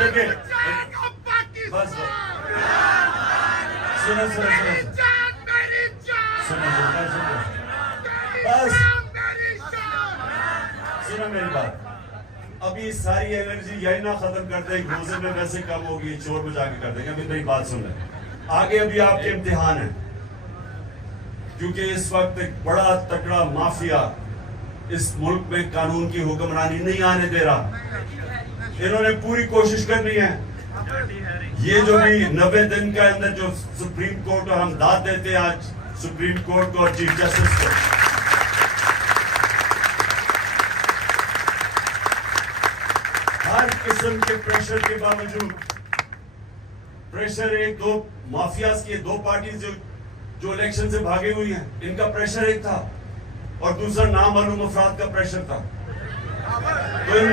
देखिए बस सुनो सुनो सुनो सुनो बस सुनो मेरी बात। अभी सारी एनर्जी यही ना खत्म कर दे, रोजे में वैसे कम होगी, चोर बजा के कर देंगे। अभी मेरी बात सुन ले, आगे अभी आपके इम्तिहान है, क्योंकि इस वक्त एक बड़ा तगड़ा माफिया इस मुल्क में कानून की हुक्मरानी नहीं आने दे रहा। इन्होंने पूरी कोशिश करनी है, ये जो भी 90 दिन के अंदर जो सुप्रीम कोर्ट और हम दाद देते हैं आज सुप्रीम कोर्ट को और चीफ जस्टिस को, हर किस्म के प्रेशर के बावजूद, प्रेशर एक दो माफियाज की दो पार्टी जो इलेक्शन से भागे हुई हैं, इनका प्रेशर एक था और दूसरा नामालूम अफराद का प्रेशर था। तो इन